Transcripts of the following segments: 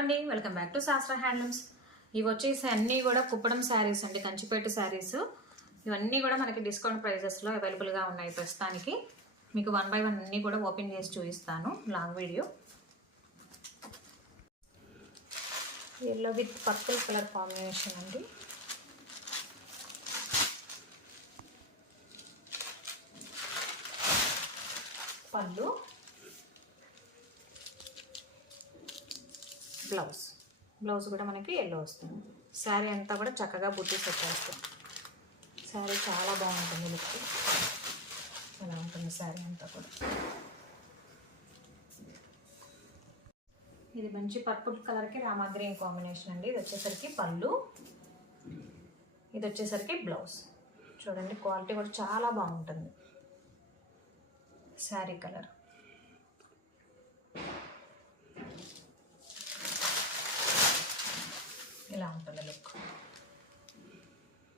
అండి, welcome back to శాస్త్ర handlooms. ఇవి వచ్చేసి అన్నీ కూడా కుప్పడం శారీస్ అండి, కంచిపేట శారీస్. ఇవన్నీ కూడా మనకి డిస్కౌంట్ ప్రైజెస్లో అవైలబుల్గా ఉన్నాయి ప్రస్తుతానికి. మీకు 1 by 1 అన్నీ కూడా ఓపెన్ చేసి చూపిస్తాను, long video. Yellow with purple colour combination అండి. పళ్ళు, బ్లౌజ్ కూడా మనకి ఎల్లో వస్తుంది. శారీ అంతా కూడా చక్కగా బుట్టీస్ వచ్చేస్తుంది. శారీ చాలా బాగుంటుంది, లుక్ అలా ఉంటుంది శారీ అంతా కూడా. ఇది మంచి పర్పుల్ కలర్కి రామా గ్రీన్ కాంబినేషన్ అండి. ఇది వచ్చేసరికి పళ్ళు, ఇది వచ్చేసరికి బ్లౌజ్. చూడండి, క్వాలిటీ కూడా చాలా బాగుంటుంది. శారీ కలర్ ఇలా ఉంటుంది లుక్.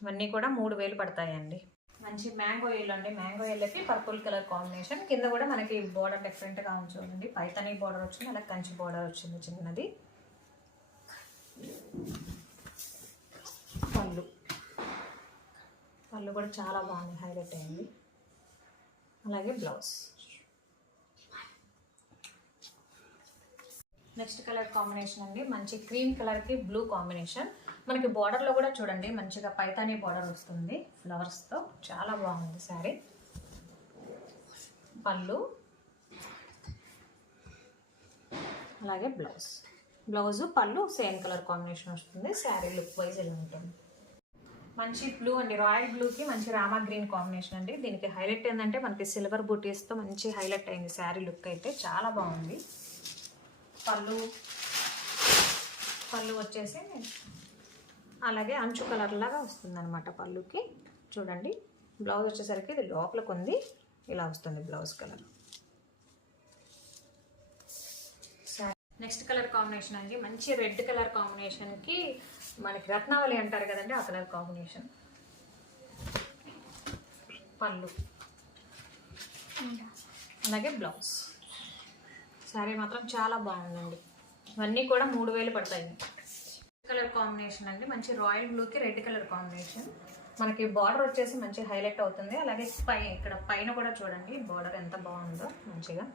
ఇవన్నీ కూడా 3000 పడతాయండి. మంచి మ్యాంగో ఎల్లో అండి. మ్యాంగో ఎల్లోకి పర్పుల్ కలర్ కాంబినేషన్. కింద కూడా మనకి బోర్డర్ డిఫరెంట్గా ఉంది చూడండి. పైతనీ బోర్డర్ వచ్చింది, అలా కంచి బోర్డర్ వచ్చింది చిన్నది. పళ్ళు కూడా చాలా బాగుంది, హైలైట్ అయింది. అలాగే బ్లౌజ్. నెక్స్ట్ కలర్ కాంబినేషన్ అండి, మంచి క్రీమ్ కలర్కి బ్లూ కాంబినేషన్. మనకి బార్డర్లో కూడా చూడండి మంచిగా పైతానీ బార్డర్ వస్తుంది ఫ్లవర్స్తో, చాలా బాగుంది శారీ. పళ్ళు, అలాగే బ్లౌజ్ పళ్ళు సేమ్ కలర్ కాంబినేషన్ వస్తుంది. శారీ లుక్ వైజ్ ఇలా ఉంటుంది. మంచి బ్లూ అండి, రాయల్ బ్లూకి మంచి రామా గ్రీన్ కాంబినేషన్ అండి. దీనికి హైలైట్ ఏంటంటే మనకి సిల్వర్ బూటీస్తో మంచి హైలైట్ అయింది శారీ లుక్ అయితే, చాలా బాగుంది. పళ్ళు వచ్చేసి అలాగే అంచు కలర్ లాగా వస్తుంది అనమాట పళ్ళుకి. చూడండి, బ్లౌజ్ వచ్చేసరికి ఇది లోపలికి ఉంది, ఇలా వస్తుంది blouse colour. Next colour combination అండి, మంచి రెడ్ కలర్ కాంబినేషన్కి మనకి రత్నావళి అంటారు కదండి, ఆ కలర్ కాంబినేషన్. పళ్ళు, అలాగే బ్లౌజ్. శారీ మాత్రం చాలా బాగుందండి. ఇవన్నీ కూడా 3000 పడతాయి. కలర్ కాంబినేషన్ అండి, మంచి రాయల్ బ్లూకి రెడ్ కలర్ కాంబినేషన్. మనకి బార్డర్ వచ్చేసి మంచి హైలైట్ అవుతుంది. అలాగే ఇక్కడ పైన కూడా చూడండి బార్డర్ ఎంత బాగుందో మంచిగా.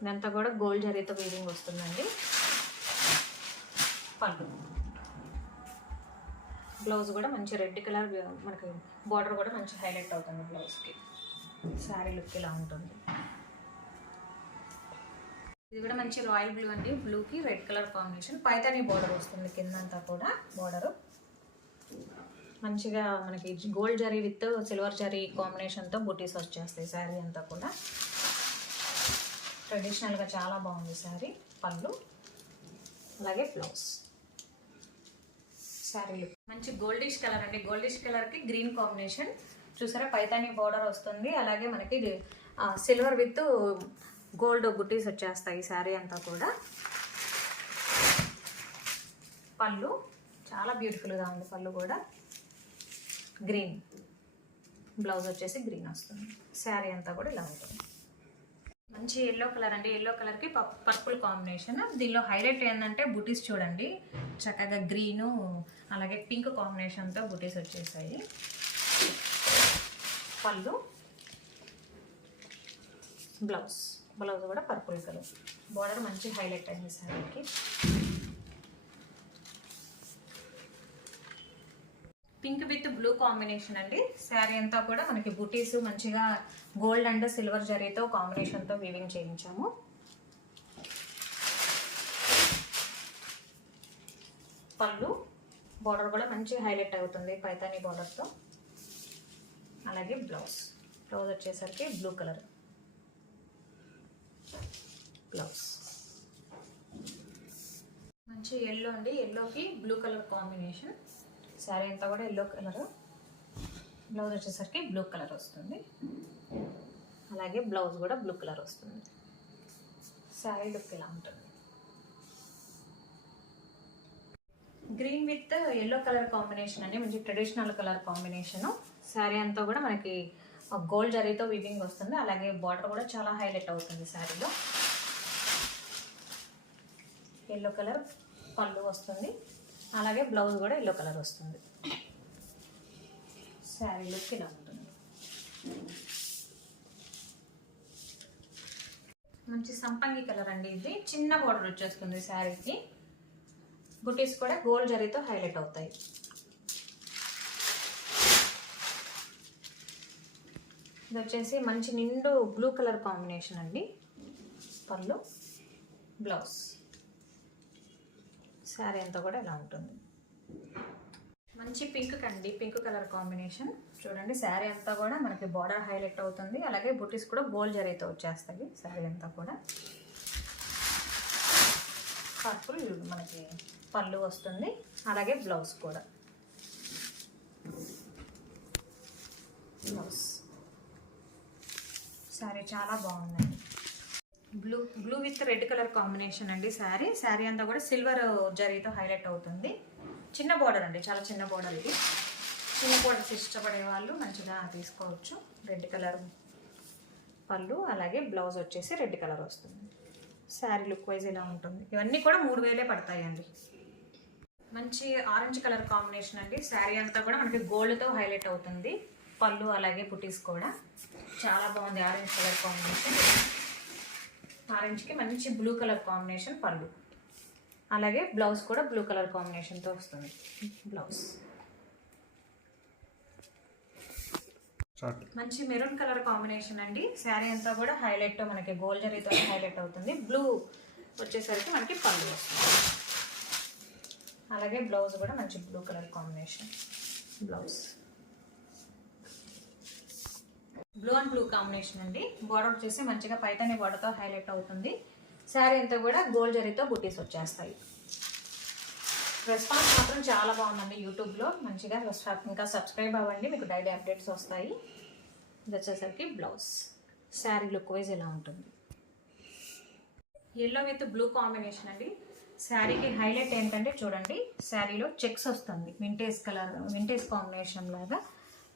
ఇదంతా కూడా గోల్డ్ జరీతో వీవింగ్ వస్తుందండి. పళ్ళు, బ్లౌజ్ కూడా మంచి రెడ్ కలర్, మనకి బార్డర్ కూడా మంచి హైలైట్ అవుతుంది బ్లౌజ్కి. శారీ లుక్ ఇలా ఉంటుంది. ఇది కూడా మంచి రాయల్ బ్లూ అండి, బ్లూకి red colour combination. Paithani border వస్తుంది కిందంతా కూడా. బార్డరు మంచిగా మనకి gold zari with silver zari కాంబినేషన్తో బుటీస్ వచ్చేస్తాయి శారీ అంతా కూడా. ట్రెడిషనల్గా చాలా బాగుంది శారీ. పళ్ళు, అలాగే బ్లౌజ్. శారీ లుక్ మంచి గోల్డిష్ కలర్ అండి, గోల్డిష్ కలర్కి గ్రీన్ కాంబినేషన్. చూసారా, పైతానీ బార్డర్ వస్తుంది. అలాగే మనకి సిల్వర్ విత్ గోల్డ్ బుటీస్ వచ్చేస్తాయి శారీ అంతా కూడా. పళ్ళు చాలా బ్యూటిఫుల్గా ఉంది, పళ్ళు కూడా గ్రీన్. బ్లౌజ్ వచ్చేసి గ్రీన్ వస్తుంది. శారీ అంతా కూడా ఇలా ఉంటుంది. మంచి ఎల్లో కలర్ అండి, ఎల్లో కలర్కి పర్పుల్ కాంబినేషన్. దీనిలో హైలైట్ ఏంటంటే బుటీస్ చూడండి, చక్కగా గ్రీను అలాగే పింక్ కాంబినేషన్తో బుటీస్ వచ్చేసాయి. పళ్ళు, బ్లౌజ్ కూడా పర్పుల్ కలర్. బార్డర్ మంచి హైలైట్ అయింది శారీకి. పింక్ విత్ బ్లూ కాంబినేషన్ అండి. శారీ అంతా కూడా మనకి బుటీస్ మంచిగా గోల్డ్ అండ్ సిల్వర్ జరీతో కాంబినేషన్తో వీవింగ్ చేయించాము. పళ్ళు, బార్డర్ కూడా మంచి హైలైట్ అవుతుంది పైతానీ బార్డర్తో. అలాగే బ్లౌజ్ వచ్చేసరికి బ్లూ కలర్ బ్లౌజ్. మంచి ఎల్లో అండి, ఎల్లోకి బ్లూ కలర్ కాంబినేషన్. శారీ అంతా కూడా ఎల్లో కలర్. బ్లౌజ్ వచ్చేసరికి బ్లూ కలర్ వస్తుంది. అలాగే బ్లౌజ్ కూడా బ్లూ కలర్ వస్తుంది. శారీ లుక్ ఇలా ఉంటుంది. Green with yellow colour combination అండి, మంచి ట్రెడిషనల్ కలర్ కాంబినేషను. శారీ అంతా కూడా మనకి గోల్డ్ జరీతో వీవింగ్ వస్తుంది. అలాగే బార్డర్ కూడా చాలా హైలైట్ అవుతుంది శారీలో. ఎల్లో కలర్ పళ్ళు వస్తుంది, అలాగే బ్లౌజ్ కూడా ఎల్లో కలర్ వస్తుంది. శారీ లుక్ ఇలా ఉంటుంది. మంచి సంపంగి కలర్ అండి. ఇది చిన్న బోర్డర్ వచ్చేస్తుంది శారీకి. బుటీస్ కూడా గోల్డ్ జరీతో హైలైట్ అవుతాయి. ఇది వచ్చేసి మంచి నిండు బ్లూ కలర్ కాంబినేషన్ అండి. పళ్ళు, బ్లౌజ్, శారీ అంతా కూడా ఇలా ఉంటుంది. మంచి పింక్ కండి, పింక్ కలర్ కాంబినేషన్. చూడండి శారీ అంతా కూడా మనకి బార్డర్ హైలైట్ అవుతుంది, అలాగే బుటీస్ కూడా గోల్డ్ జరీతో వచ్చేస్తాయి. శారీ అంతా కూడా పర్పుల్ మనకి పళ్ళు వస్తుంది, అలాగే బ్లౌజ్ కూడా. బ్లౌజ్ శారీ చాలా బాగుందండి. Blue with red colour combination అండి. శారీ అంతా కూడా సిల్వర్ జరీతో హైలైట్ అవుతుంది. చిన్న బోర్డర్ అండి, చాలా చిన్న బోర్డర్. ఇది చిన్న బోర్డర్స్ ఇష్టపడే వాళ్ళు మంచిగా తీసుకోవచ్చు. రెడ్ కలర్ పళ్ళు, అలాగే బ్లౌజ్ వచ్చేసి రెడ్ కలర్ వస్తుంది. శారీ లుక్ వైజ్ ఇలా ఉంటుంది. ఇవన్నీ కూడా 3000 పడతాయండి. మంచి ఆరెంజ్ కలర్ కాంబినేషన్ అండి. శారీ అంతా కూడా మనకి గోల్డ్తో హైలైట్ అవుతుంది. పళ్ళు అలాగే బుటీస్ కూడా చాలా బాగుంది. ఆరెంజ్ కలర్ కాంబినేషన్, ఆరెంజ్కి మంచి బ్లూ కలర్ కాంబినేషన్ పళ్ళు, అలాగే బ్లౌజ్ కూడా బ్లూ కలర్ కాంబినేషన్తో వస్తుంది. బ్లౌజ్ మంచి మెరూన్ కలర్ కాంబినేషన్ అండి. శారీ అంతా కూడా హైలైట్ మనకి గోల్డ్ జరీతో హైలైట్ అవుతుంది. బ్లూ వచ్చేసరికి మనకి పళ్ళు వస్తుంది, అలాగే బ్లౌజ్ కూడా మంచి blue colour combination. Blouse blue and blue combination అండి. బార్డర్ వచ్చేసి మంచిగా పైతాని బార్డర్తో హైలైట్ అవుతుంది. శారీ అంతా కూడా గోల్డ్ జరీతో బుటీస్ వచ్చేస్తాయి. రెస్పాన్స్ మాత్రం చాలా బాగుందండి. యూట్యూబ్లో మంచిగా ఇంకా సబ్స్క్రైబ్ అవ్వండి, మీకు డైలీ అప్డేట్స్ వస్తాయి. ఇది వచ్చేసరికి బ్లౌజ్. శారీ లుక్ వైజ్ ఇలా ఉంటుంది. ఎల్లో విత్ బ్లూ కాంబినేషన్ అండి. శారీకి హైలైట్ ఏంటంటే చూడండి, శారీలో చెక్స్ వస్తుంది. వింటేజ్ కాంబినేషన్ లాగా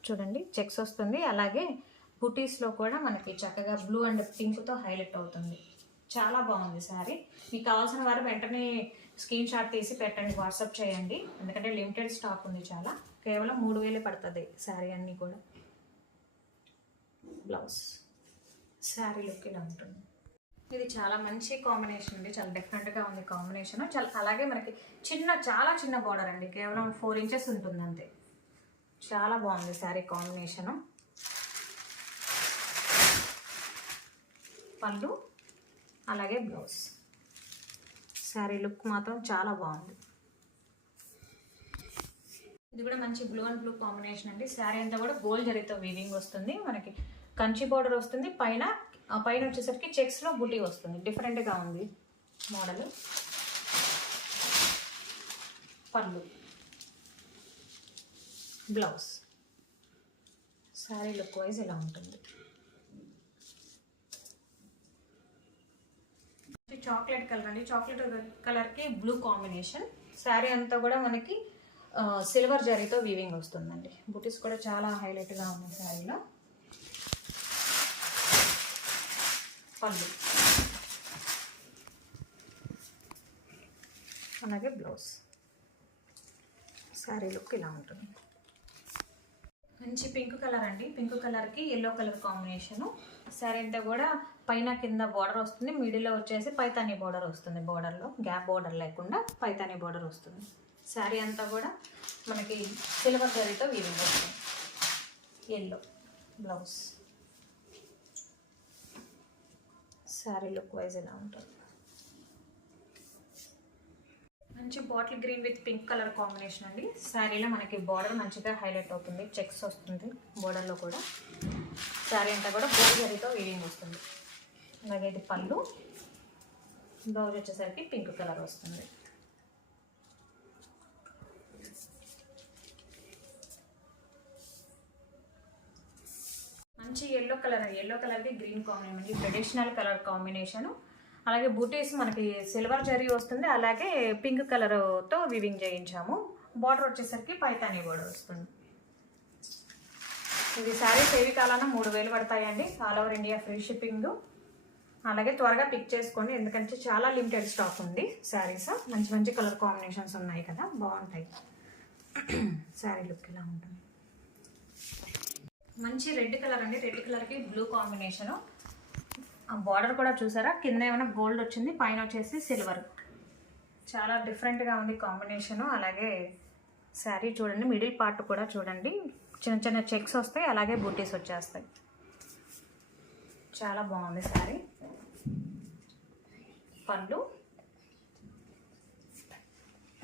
చూడండి చెక్స్ వస్తుంది. అలాగే బుటీస్లో కూడా మనకి చక్కగా బ్లూ అండ్ పింక్తో హైలైట్ అవుతుంది. చాలా బాగుంది శారీ. మీకు కావాల్సిన వారు వెంటనే స్క్రీన్ షాట్ తీసి పెట్టండి, వాట్సాప్ చేయండి. ఎందుకంటే లిమిటెడ్ స్టాక్ ఉంది చాలా. కేవలం 3000 పడుతుంది శారీ అన్నీ కూడా. బ్లౌజ్ శారీ లుక్ ఇలా ఉంటుంది. ఇది చాలా మంచి కాంబినేషన్ అండి. చాలా డిఫరెంట్గా ఉంది కాంబినేషన్. అలాగే మనకి చాలా చిన్న బార్డర్ అండి. కేవలం 4 ఇంచెస్ ఉంటుంది అంతే. చాలా బాగుంది శారీ కాంబినేషను. పళ్ళు అలాగే బ్లౌజ్. శారీ లుక్ మాత్రం చాలా బాగుంది. ఇది కూడా మంచి బ్లూ అండ్ బ్లూ కాంబినేషన్ అండి. శారీ అంతా కూడా గోల్డ్ జరీతో వీవింగ్ వస్తుంది. మనకి కంచి బార్డర్ వస్తుంది. పైన వచ్చేసరికి చెక్స్లో బుటీ వస్తుంది. డిఫరెంట్గా ఉంది మోడల్. పళ్ళు, బ్లౌజ్. శారీ లుక్ వైజ్ ఇలా ఉంటుంది. చాక్లెట్ కలర్ అండి. చాక్లెట్ కలర్కి బ్లూ కాంబినేషన్. శారీ అంతా కూడా మనకి సిల్వర్ జరీతో వీవింగ్ వస్తుందండి. బుటీస్ కూడా చాలా హైలైట్గా ఉన్నాయి శారీలో. పళ్ళు అలాగే బ్లౌజ్. శారీ లుక్ ఇలా ఉంటుంది. మంచి పింక్ కలర్ అండి. పింక్ కలర్కి ఎల్లో కలర్ కాంబినేషను. శారీ అంతా కూడా పైన కింద బార్డర్ వస్తుంది. మిడిల్లో వచ్చేసి పైతాని బార్డర్ వస్తుంది. బార్డర్లో గ్యాప్ బార్డర్ లేకుండా పైతాని బార్డర్ వస్తుంది. శారీ అంతా కూడా మనకి సిల్వర్ జరీతో వీవింగ్ వస్తుంది. Yellow blouse. Sari look wise ఇలా ఉంటుంది. మంచి bottle green with pink colour combination అండి. శారీలో మనకి బార్డర్ మంచిగా హైలైట్ అవుతుంది. చెక్స్ వస్తుంది బార్డర్లో కూడా. శారీ అంతా కూడా గోల్డ్ జరీతో వీవింగ్ వస్తుంది. అలాగే ఇది పళ్ళు, బ్లౌజ్ వచ్చేసరికి పింక్ కలర్ వస్తుంది. మంచి ఎల్లో కలర్కి green combination, traditional colour combination. అలాగే బూటీస్ మనకి సిల్వర్ జరీ వస్తుంది. అలాగే పింక్ కలర్తో వివింగ్ చేయించాము. బార్డర్ వచ్చేసరికి పైతాని బార్డర్ వస్తుంది. ఇది శారీ సేవికాలన 3000 పడతాయండి. All over India free shipping. అలాగే త్వరగా పిక్ చేసుకోండి, ఎందుకంటే చాలా లిమిటెడ్ స్టాక్ ఉంది శారీస్. మంచి మంచి కలర్ కాంబినేషన్స్ ఉన్నాయి కదా, బాగుంటాయి. శారీ లుక్ ఇలా ఉంటుంది. మంచి రెడ్ కలర్ అండి, రెడ్ కలర్కి బ్లూ కాంబినేషను. ఆ బార్డర్ కూడా చూసారా, కింద ఏమైనా గోల్డ్ వచ్చింది, పైన వచ్చేసి సిల్వర్. చాలా డిఫరెంట్గా ఉంది కాంబినేషను. అలాగే శారీ చూడండి, మిడిల్ పార్ట్ కూడా చూడండి, చిన్న చిన్న చెక్స్ వస్తాయి, అలాగే బూటీస్ వచ్చేస్తాయి. చాలా బాగుంది శారీ. పళ్ళు,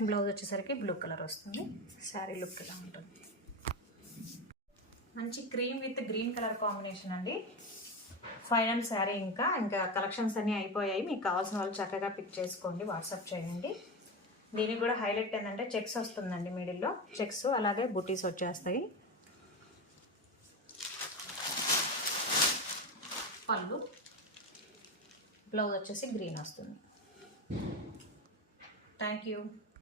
బ్లౌజ్ వచ్చేసరికి బ్లూ కలర్ వస్తుంది. శారీ లుక్ ఇలా ఉంటుంది. మంచి cream with green colour combination అండి. ఫైనల్ శారీ. ఇంకా కలెక్షన్స్ అన్నీ అయిపోయాయి. మీకు కావాల్సిన వాళ్ళు చక్కగా పిక్ చేసుకోండి, వాట్సాప్ చేయండి. దీనికి కూడా హైలైట్ ఏంటంటే చెక్స్ వస్తుందండి, మిడిల్లో చెక్స్, అలాగే బుటీస్ వచ్చేస్తాయి. పళ్ళు, బ్లౌజ్ వచ్చేసి గ్రీన్ వస్తుంది. Thank you.